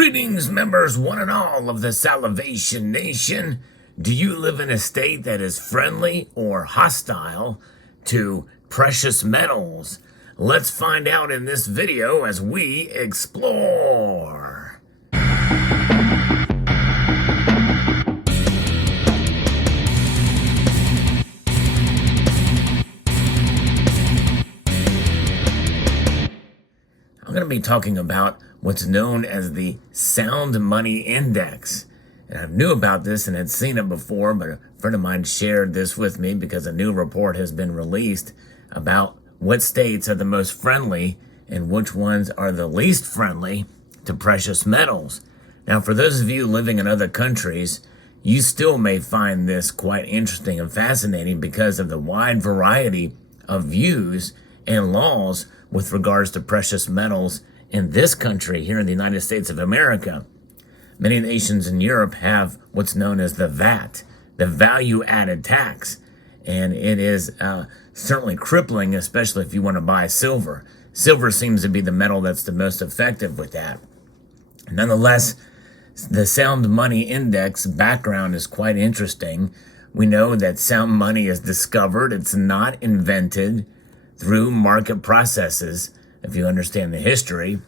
Greetings, members, one and all of the Salivation Nation. Do you live in a state that is friendly or hostile to precious metals? Let's find out in this video as we explore. I'm going to be talking about what's known as the Sound Money Index. And I knew about this and had seen it before, but a friend of mine shared this with me because a new report has been released about what states are the most friendly and which ones are the least friendly to precious metals. Now, for those of you living in other countries, you still may find this quite interesting and fascinating because of the wide variety of views and laws with regards to precious metals in this country, here in the United States of America. Many nations in Europe have what's known as the VAT, the value-added tax, and it is certainly crippling, especially if you want to buy silver. Silver seems to be the metal that's the most effective with that. Nonetheless, the Sound Money Index background is quite interesting. We know that sound money is discovered. It's not invented through market processes. If you understand the history,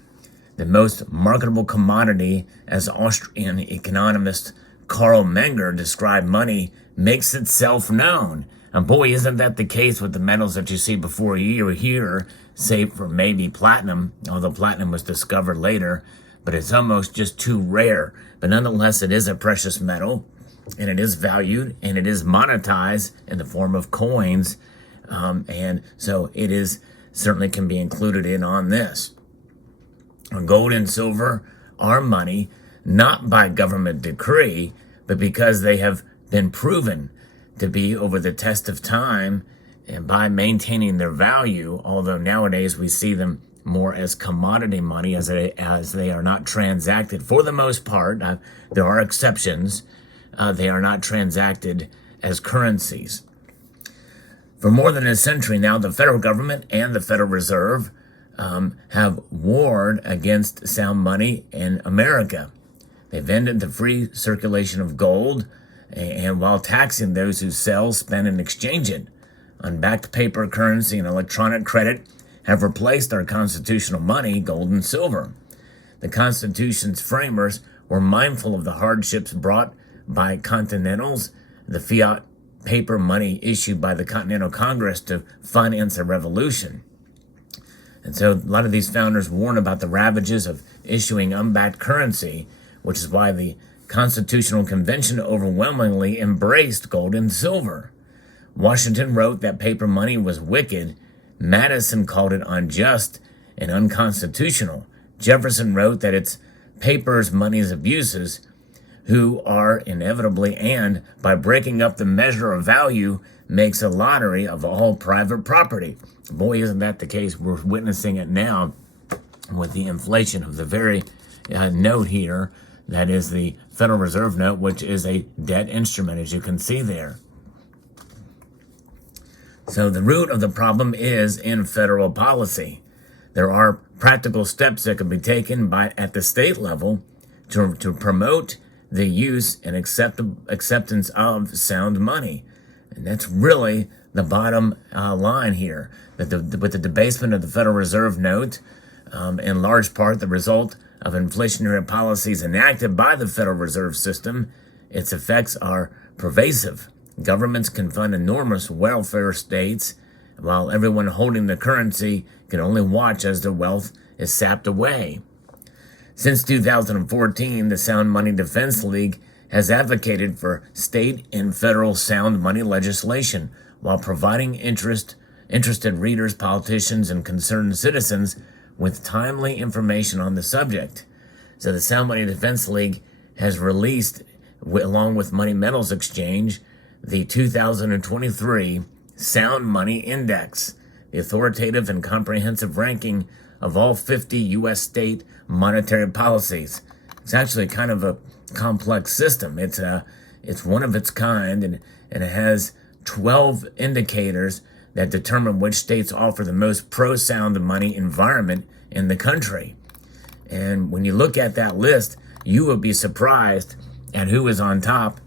the most marketable commodity, as Austrian economist Karl Menger described money, makes itself known. And boy, isn't that the case with the metals that you see before you here, save for maybe platinum, although platinum was discovered later, but it's almost just too rare. But nonetheless, it is a precious metal, and it is valued, and it is monetized in the form of coins, and so it is certainly can be included in on this. Gold and silver are money, not by government decree, but because they have been proven to be over the test of time and by maintaining their value, although nowadays we see them more as commodity money as they are not transacted. For the most part, there are exceptions, they are not transacted as currencies. For more than a century now, the federal government and the Federal Reserve have warred against sound money in America. They've ended the free circulation of gold, and while taxing those who sell, spend, and exchange it, unbacked paper currency and electronic credit have replaced our constitutional money, gold and silver. The Constitution's framers were mindful of the hardships brought by Continentals, the fiat paper money issued by the Continental Congress to finance a revolution. And so a lot of these founders warn about the ravages of issuing unbacked currency, which is why the Constitutional Convention overwhelmingly embraced gold and silver. Washington wrote that paper money was wicked. Madison called it unjust and unconstitutional. Jefferson wrote that it's paper's money's abuses, who are inevitably, and by breaking up the measure of value, makes a lottery of all private property. Boy, isn't that the case. We're witnessing it now with the inflation of the very note here, that is the Federal Reserve note, which is a debt instrument, as you can see there. So the root of the problem is in federal policy. There are practical steps that can be taken at the state level to promote the use and acceptance of sound money. And that's really the bottom line here. That with the debasement of the Federal Reserve note, in large part the result of inflationary policies enacted by the Federal Reserve System, its effects are pervasive. Governments can fund enormous welfare states, while everyone holding the currency can only watch as their wealth is sapped away. Since 2014, the Sound Money Defense League has advocated for state and federal sound money legislation while providing interested readers, politicians, and concerned citizens with timely information on the subject. So the Sound Money Defense League has released, along with Money Metals Exchange, the 2023 Sound Money Index, the authoritative and comprehensive ranking of all 50 U.S. state monetary policies. It's actually kind of a complex system. It's one of its kind, and it has 12 indicators that determine which states offer the most pro-sound money environment in the country. And when you look at that list, you will be surprised at who is on top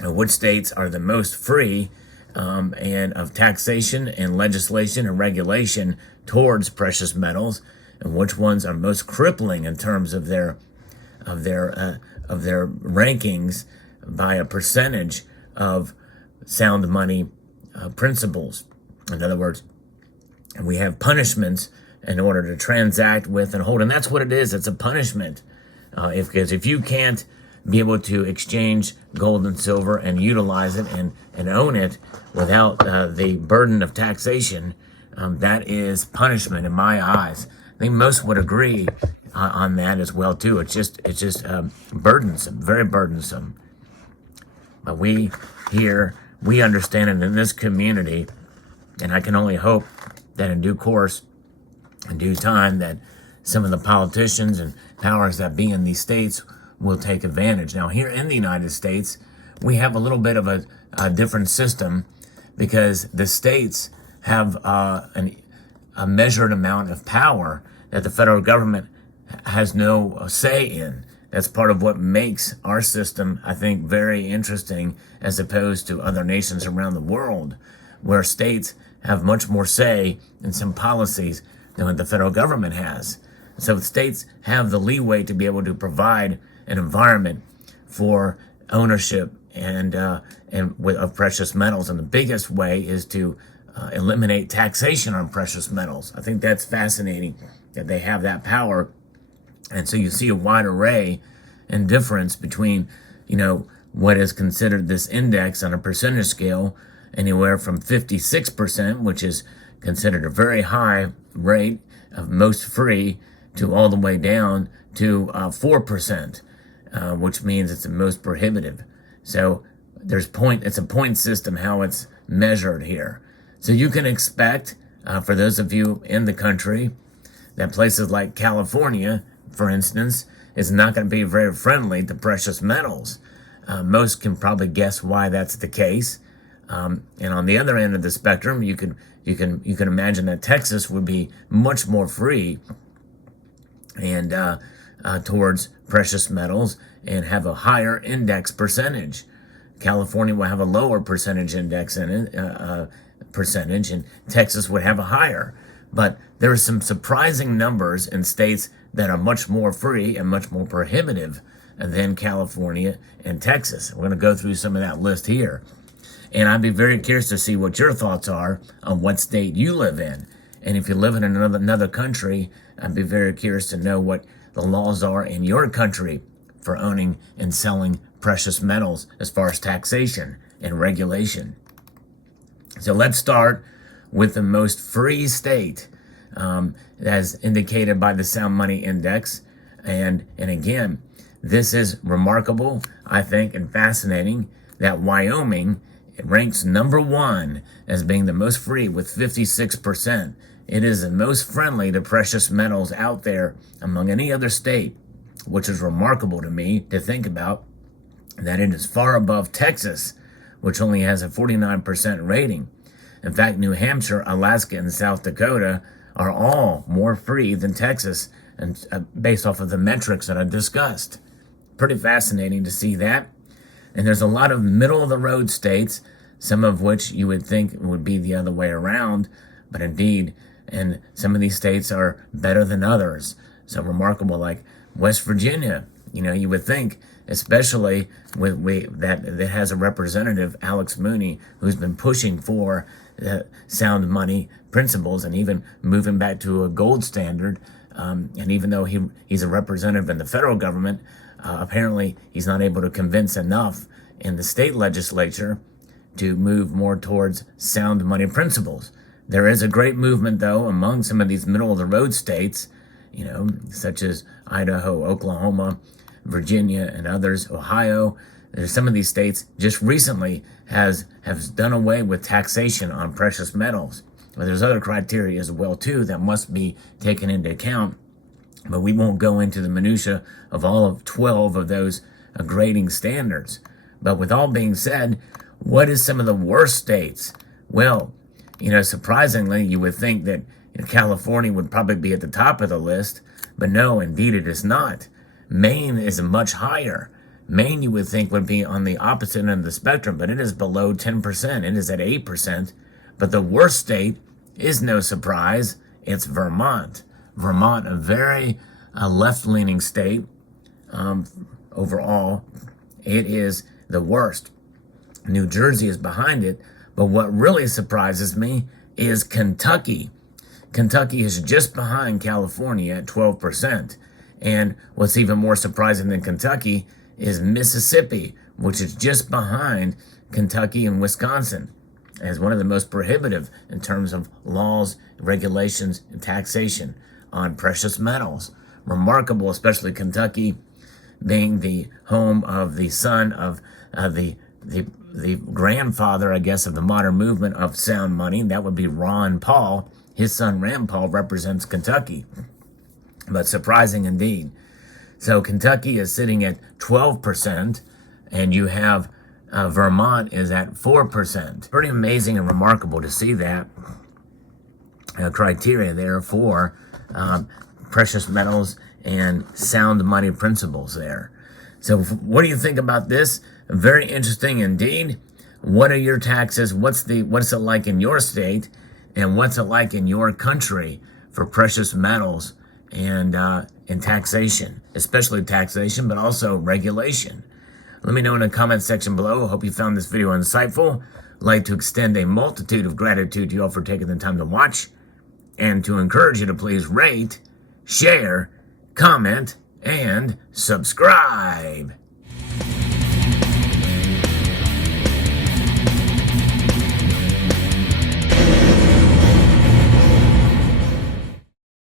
and which states are the most free and of taxation and legislation and regulation towards precious metals, and which ones are most crippling in terms of their rankings by a percentage of sound money principles. In other words, we have punishments in order to transact with and hold, and that's what it is. It's a punishment. Because if you can't be able to exchange gold and silver and utilize it and own it without the burden of taxation, that is punishment in my eyes. I think most would agree on that as well too. It's just burdensome, very burdensome. But we here, we understand it in this community, and I can only hope that in due course, in due time, that some of the politicians and powers that be in these states will take advantage. Now, here in the United States, we have a little bit of a different system because the states have a measured amount of power that the federal government has no say in. That's part of what makes our system, I think, very interesting as opposed to other nations around the world, where states have much more say in some policies than what the federal government has. So states have the leeway to be able to provide an environment for ownership and of precious metals. And the biggest way is to eliminate taxation on precious metals. I think that's fascinating that they have that power. And so you see a wide array and difference between, what is considered this index on a percentage scale, anywhere from 56%, which is considered a very high rate of most free, to all the way down to 4%, which means it's the most prohibitive. So it's a point system how it's measured here. So you can expect, for those of you in the country, that places like California, for instance, is not going to be very friendly to precious metals. Most can probably guess why that's the case. And on the other end of the spectrum, you can imagine that Texas would be much more free and towards precious metals and have a higher index percentage. California will have a lower percentage index in it, percentage, and Texas would have a higher. But there are some surprising numbers in states that are much more free and much more prohibitive than California and Texas. We're going to go through some of that list here. And I'd be very curious to see what your thoughts are on what state you live in. And if you live in another country, I'd be very curious to know what the laws are in your country for owning and selling precious metals as far as taxation and regulation. So let's start with the most free state, as indicated by the Sound Money Index. And again, this is remarkable, I think, and fascinating that Wyoming ranks number one as being the most free with 56%. It is the most friendly to precious metals out there among any other state, which is remarkable to me to think about, that it is far above Texas, which only has a 49% rating. In fact, New Hampshire, Alaska, and South Dakota are all more free than Texas, and based off of the metrics that I discussed. Pretty fascinating to see that. And there's a lot of middle-of-the-road states, some of which you would think would be the other way around, but indeed, and some of these states are better than others. So remarkable, like West Virginia, you would think, especially that has a representative, Alex Mooney, who's been pushing for sound money principles and even moving back to a gold standard. And even though he's a representative in the federal government, apparently he's not able to convince enough in the state legislature to move more towards sound money principles. There is a great movement, though, among some of these middle-of-the-road states, such as Idaho, Oklahoma, Virginia, and others, Ohio. There's some of these states just recently have done away with taxation on precious metals. But there's other criteria as well, too, that must be taken into account. But we won't go into the minutia of all of 12 of those grading standards. But with all being said, what is some of the worst states? Well, surprisingly, you would think that California would probably be at the top of the list, But no, indeed it is not. Maine is much higher. Maine, you would think, would be on the opposite end of the spectrum, but it is below 10%. It is at 8%. But the worst state is, no surprise, it's Vermont. Vermont, a very left-leaning state. Overall, it is the worst. New Jersey is behind it, but what really surprises me is Kentucky. Kentucky is just behind California at 12%. And what's even more surprising than Kentucky is Mississippi, which is just behind Kentucky and Wisconsin as one of the most prohibitive in terms of laws, regulations, and taxation on precious metals. Remarkable, especially Kentucky being the home of the son of the grandfather, I guess, of the modern movement of sound money. That would be Ron Paul. His son Rand Paul represents Kentucky. But surprising indeed. So Kentucky is sitting at 12%, and you have Vermont is at 4%. Pretty amazing and remarkable to see that criteria there for precious metals and sound money principles there. So what do you think about this? Very interesting indeed. What are your taxes? What's it like in your state? And what's it like in your country for precious metals and taxation, especially taxation, but also regulation? Let me know in the comment section below. Hope you found this video insightful. I'd like to extend a multitude of gratitude to you all for taking the time to watch, and to encourage you to please rate, share, comment, and subscribe.